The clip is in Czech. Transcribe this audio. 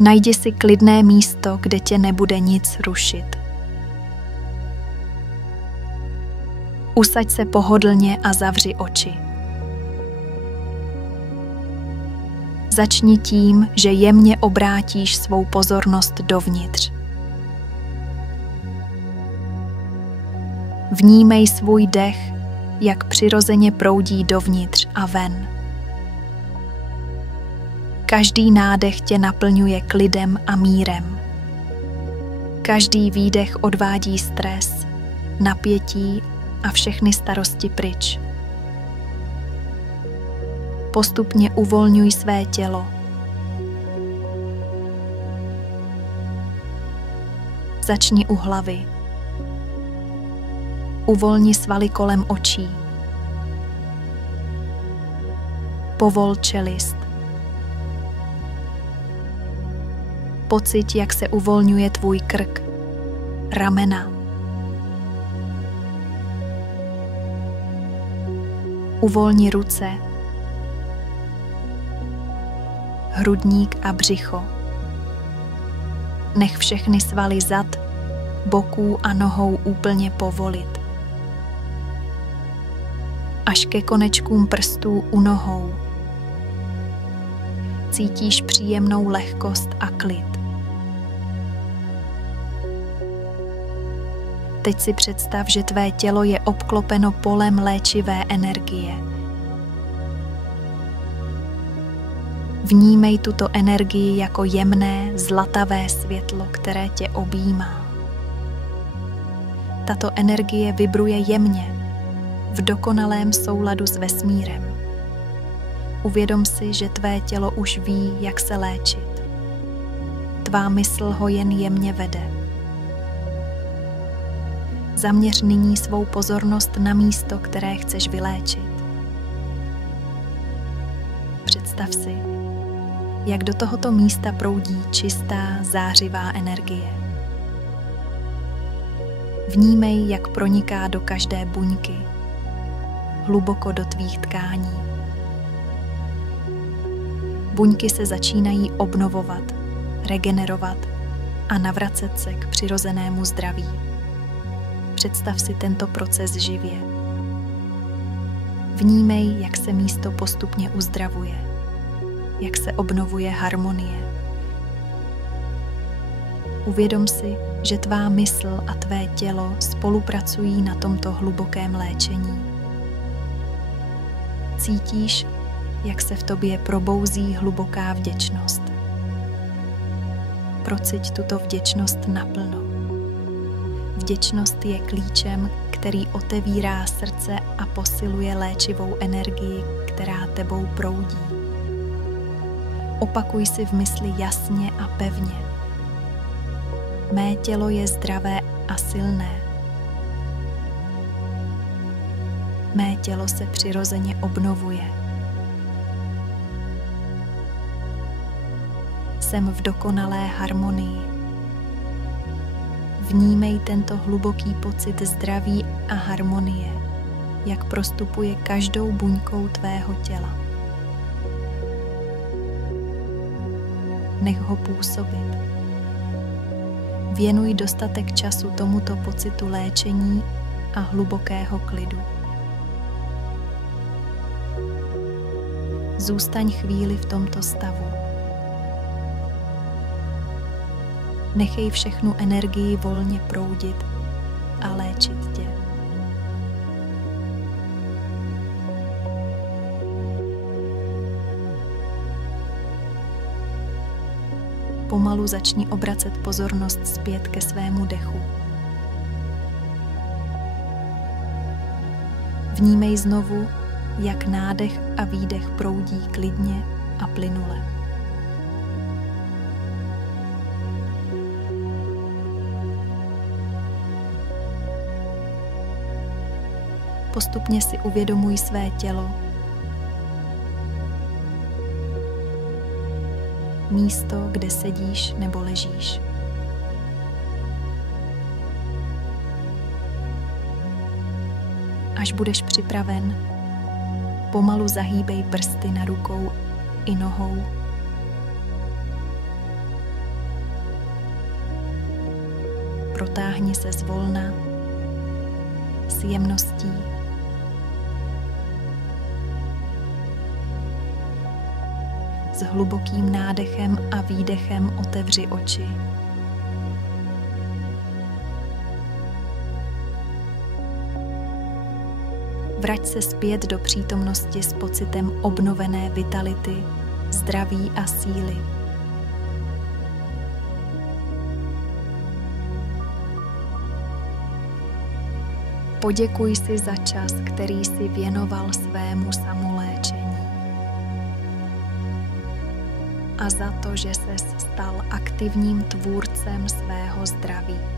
Najdi si klidné místo, kde tě nebude nic rušit. Usaď se pohodlně a zavři oči. Začni tím, že jemně obrátíš svou pozornost dovnitř. Vnímej svůj dech, jak přirozeně proudí dovnitř a ven. Každý nádech tě naplňuje klidem a mírem. Každý výdech odvádí stres, napětí a všechny starosti pryč. Postupně uvolňuj své tělo. Začni u hlavy. Uvolni svaly kolem očí. Povol čelist. Pocit, jak se uvolňuje tvůj krk, ramena. Uvolni ruce, hrudník a břicho. Nech všechny svaly zad, boků a nohou úplně povolit. Až ke konečkům prstů u nohou. Cítíš příjemnou lehkost a klid. Teď si představ, že tvé tělo je obklopeno polem léčivé energie. Vnímej tuto energii jako jemné, zlatavé světlo, které tě objímá. Tato energie vibruje jemně, v dokonalém souladu s vesmírem. Uvědom si, že tvé tělo už ví, jak se léčit. Tvá mysl ho jen jemně vede. Zaměř nyní svou pozornost na místo, které chceš vyléčit. Představ si, jak do tohoto místa proudí čistá, zářivá energie. Vnímej, jak proniká do každé buňky, hluboko do tvých tkání. Buňky se začínají obnovovat, regenerovat a navracet se k přirozenému zdraví. Představ si tento proces živě. Vnímej, jak se místo postupně uzdravuje, jak se obnovuje harmonie. Uvědom si, že tvá mysl a tvé tělo spolupracují na tomto hlubokém léčení. Cítíš, jak se v tobě probouzí hluboká vděčnost. Procíť tuto vděčnost naplno. Vděčnost je klíčem, který otevírá srdce a posiluje léčivou energii, která tebou proudí. Opakuj si v mysli jasně a pevně. Mé tělo je zdravé a silné. Mé tělo se přirozeně obnovuje. Jsem v dokonalé harmonii. Vnímej tento hluboký pocit zdraví a harmonie, jak prostupuje každou buňkou tvého těla. Nech ho působit. Věnuj dostatek času tomuto pocitu léčení a hlubokého klidu. Zůstaň chvíli v tomto stavu. Nechej všechnu energii volně proudit a léčit tě. Pomalu začni obracet pozornost zpět ke svému dechu. Vnímej znovu, jak nádech a výdech proudí klidně a plynule. Postupně si uvědomuj své tělo, místo, kde sedíš nebo ležíš. Až budeš připraven, pomalu zahýbej prsty na rukou i nohou. protáhni se zvolna s jemností. S hlubokým nádechem a výdechem otevři oči. Vrať se zpět do přítomnosti s pocitem obnovené vitality, zdraví a síly. Poděkuj si za čas, který si věnoval svému samoléčení a za to, že ses stal aktivním tvůrcem svého zdraví.